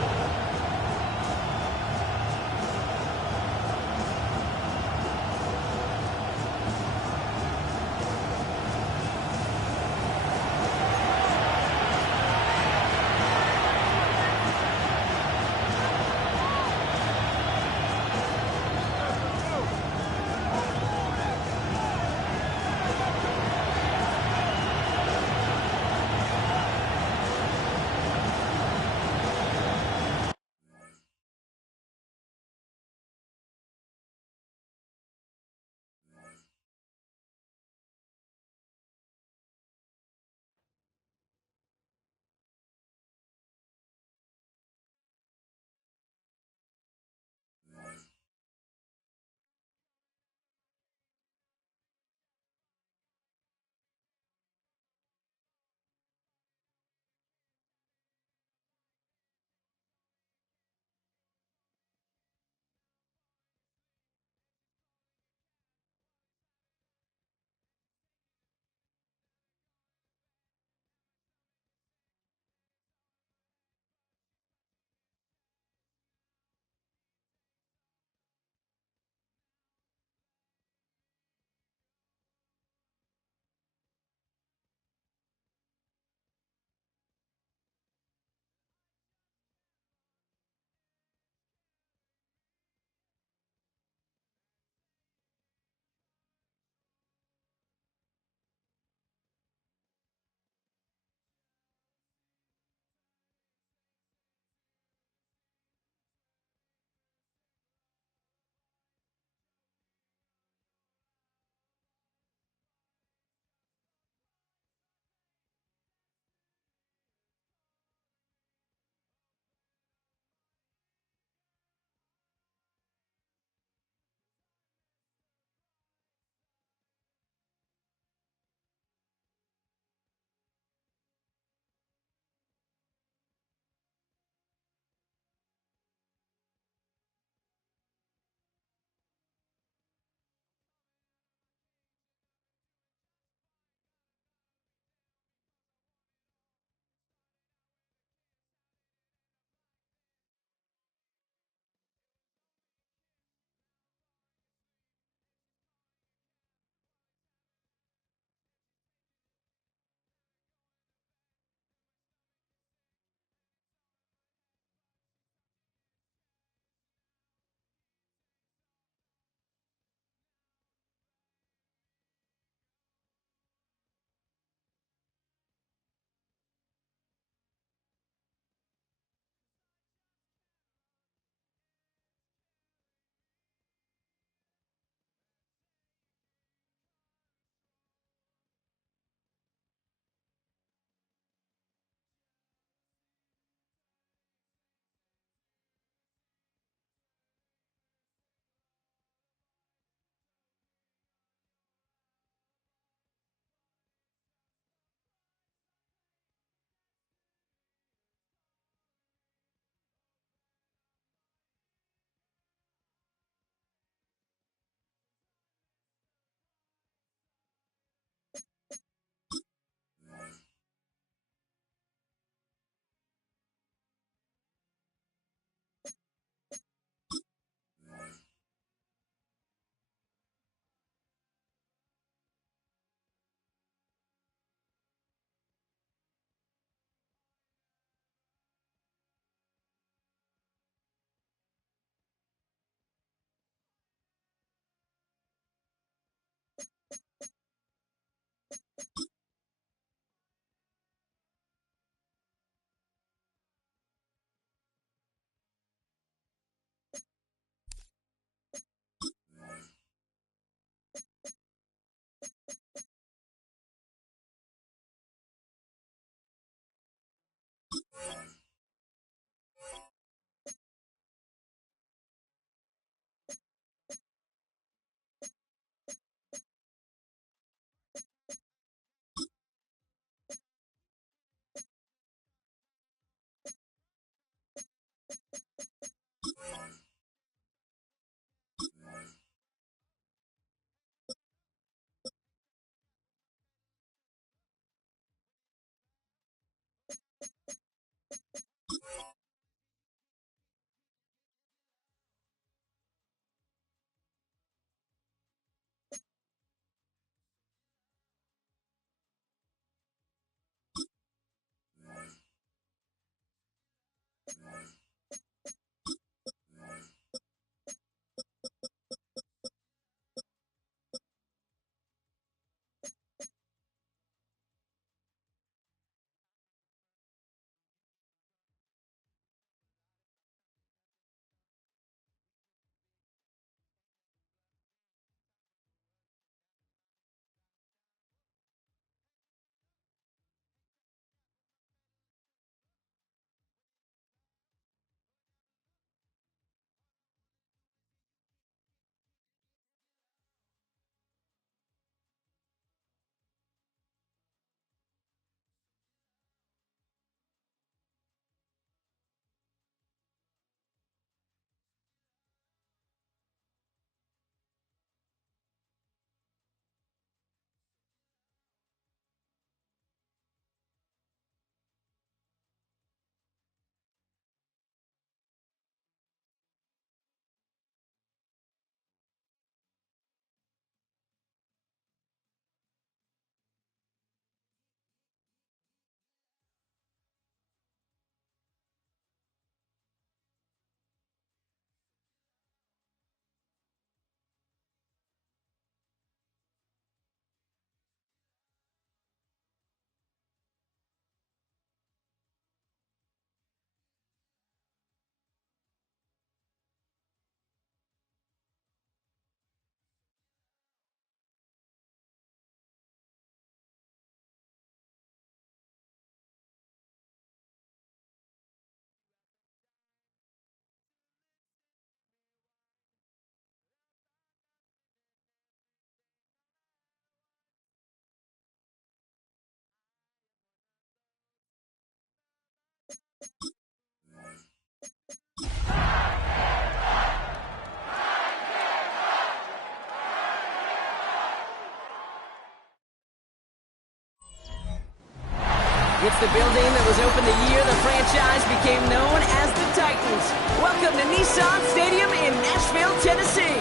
It's the building that was opened the year the franchise became known as the Titans. Welcome to Nissan Stadium in Nashville, Tennessee.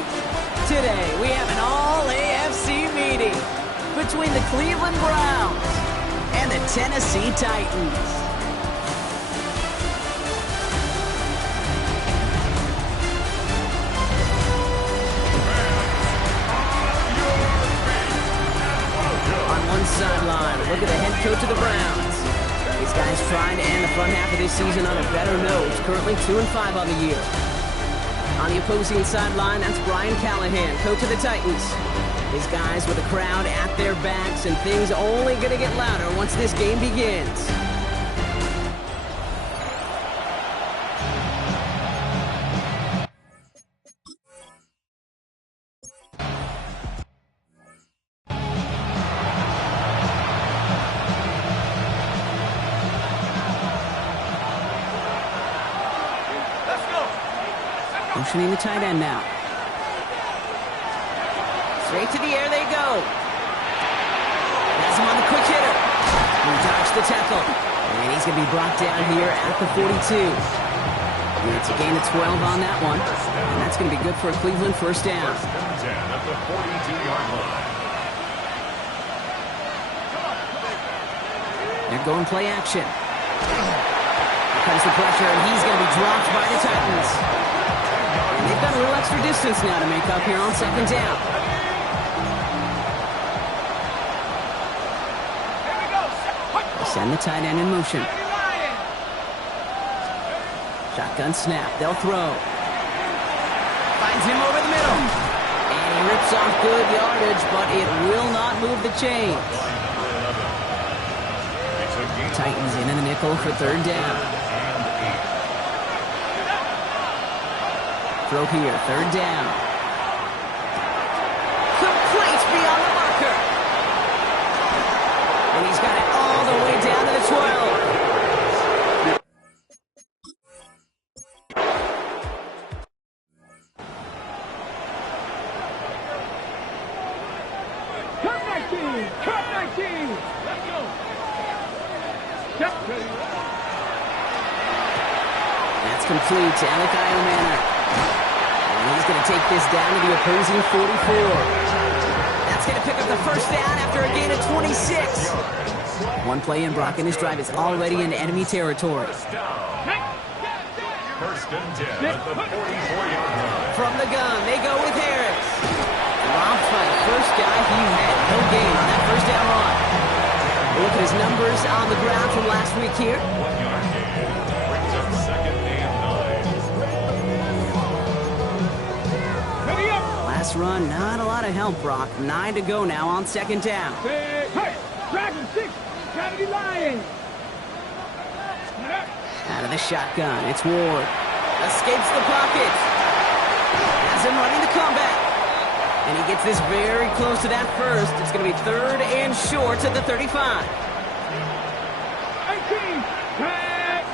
Today, we have an all-AFC meeting between the Cleveland Browns and the Tennessee Titans. Sideline. Look at the head coach of the Browns. These guys trying to end the front half of this season on a better note. Currently 2-5 on the year. On the opposing sideline, that's Brian Callahan, coach of the Titans. These guys with a crowd at their backs, and things only going to get louder once this game begins. Motioning the tight end now. Straight to the air they go. Has him on the quick hitter. He dodged the tackle. And he's going to be brought down here at the 42. And it's a gain of 12 on that one. And that's going to be good for a Cleveland first down. First and 10 at the 42-yard line. They're going play action. Here comes the pressure, and he's going to be dropped by the Titans. They've got a little extra distance now to make up here on second down. Send the tight end in motion. Shotgun snap. They'll throw. Finds him over the middle. And he rips off good yardage, but it will not move the chains. Titans in the nickel for third down. Throw here, third down. Complete beyond the marker. And he's got it all the way down to the 12. Cut 19! Cut 19! Let's go! Check. That's complete to Alec Iomana. And he's going to take this down to the opposing 44. That's going to pick up the first down after a gain of 26. One play in, Brock, and his drive is already into enemy territory. First and 10 at the 44-yard line. From the gun, they go with Harris. Dropped by the first guy he had. No gain on that first down run. Look at his numbers on the ground from last week here. 1-yard gain. Brings up second and 9. Ready up! Last run, not a lot of help, Brock. 9 to go now on second down. Hey, Dragon 6! Gravity Lion! Out of the shotgun, it's Ward. Escapes the pocket. Has him running the comeback. And he gets this very close to that first. It's going to be third and short at the 35. 18! Tag!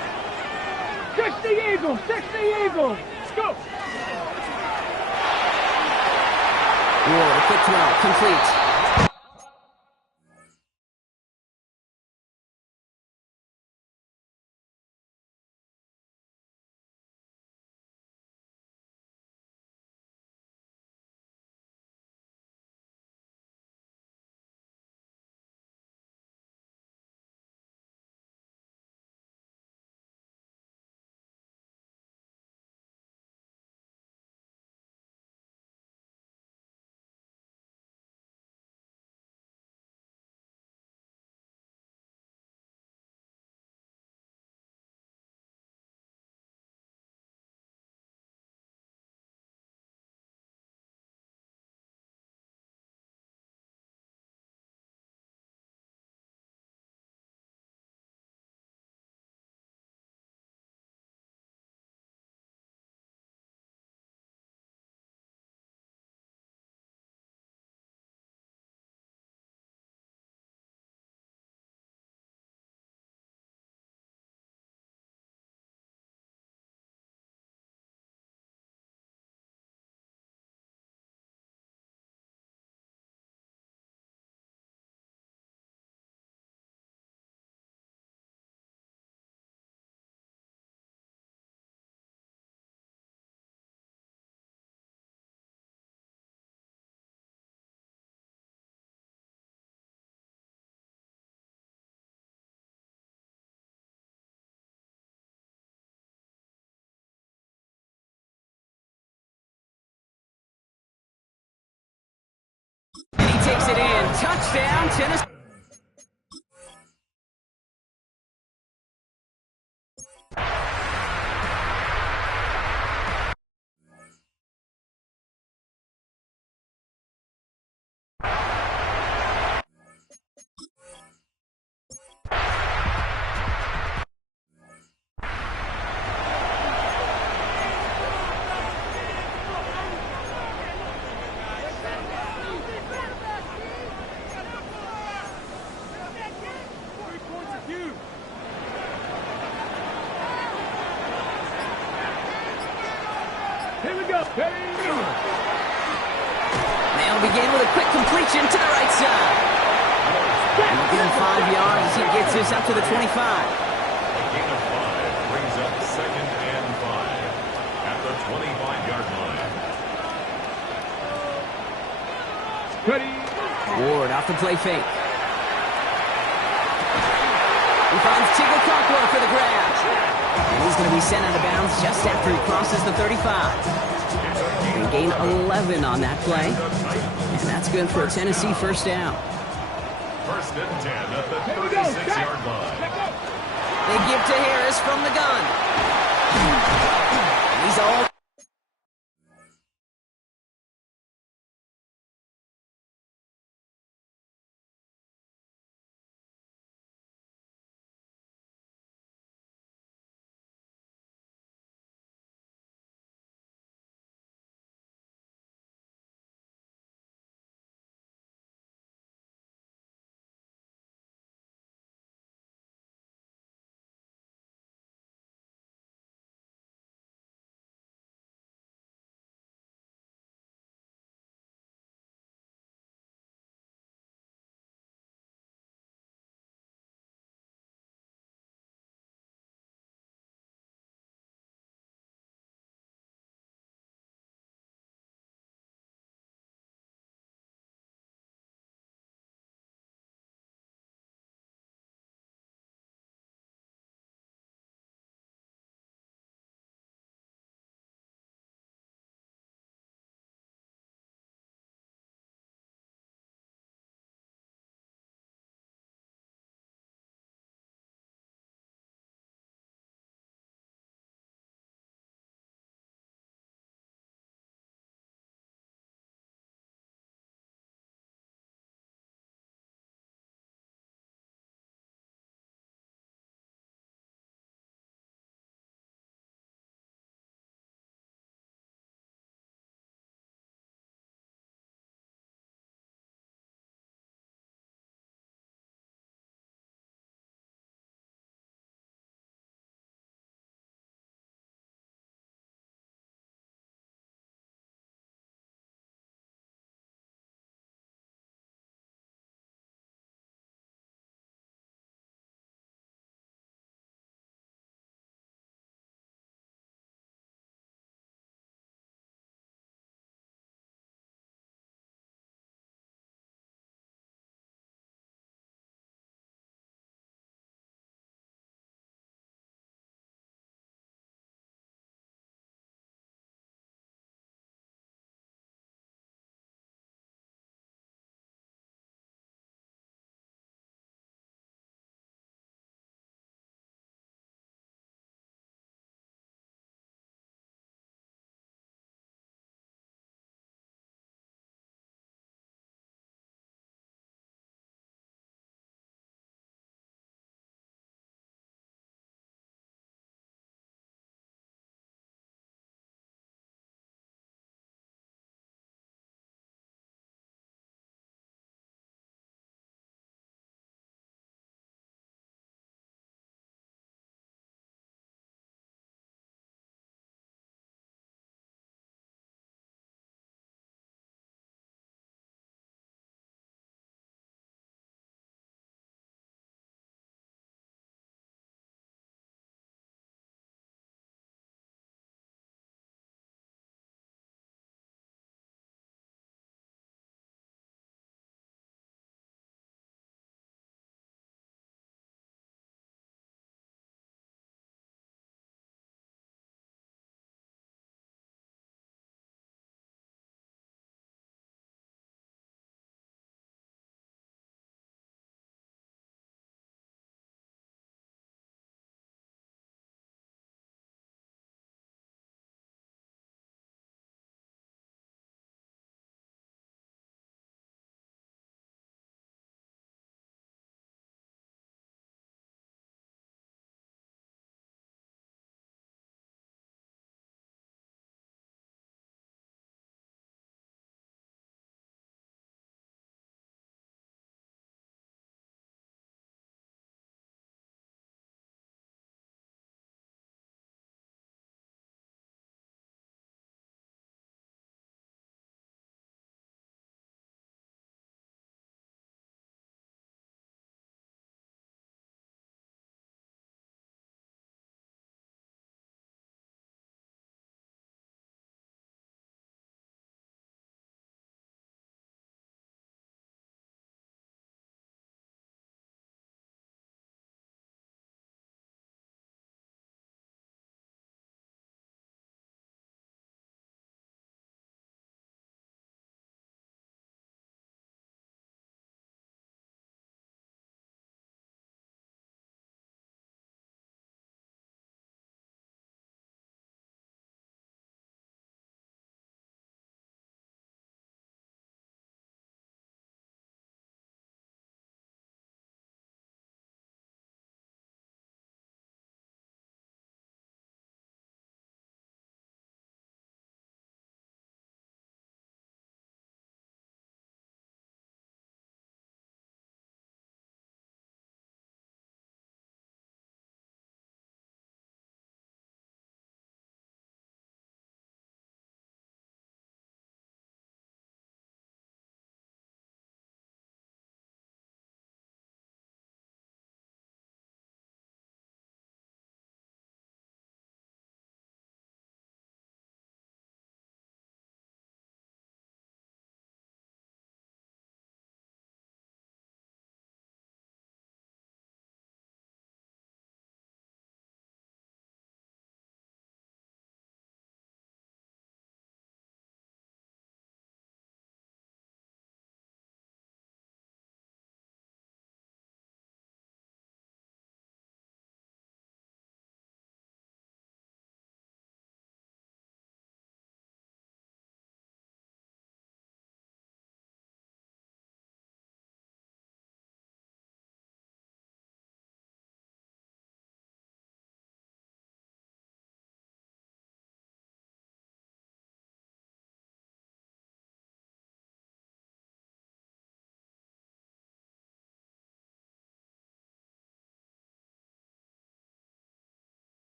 60 Eagles! 60 Eagles! Let's go! Ward, a quick throw, complete. first down, Tennessee. Here we go. They'll begin with a quick completion to the right side. He'll give him 5 yards as he gets this up to the 25. A gain of 5 brings up 2nd and 5 at the 25-yard line. Ward off the play fake. He finds Tigger Cockwell for the grab. And he's going to be sent out of bounds just after he crosses the 35. They gain 11 on that play. And that's good for a Tennessee first down. 1st and 10 at the 36-yard line. They give to Harris from the gun. He's all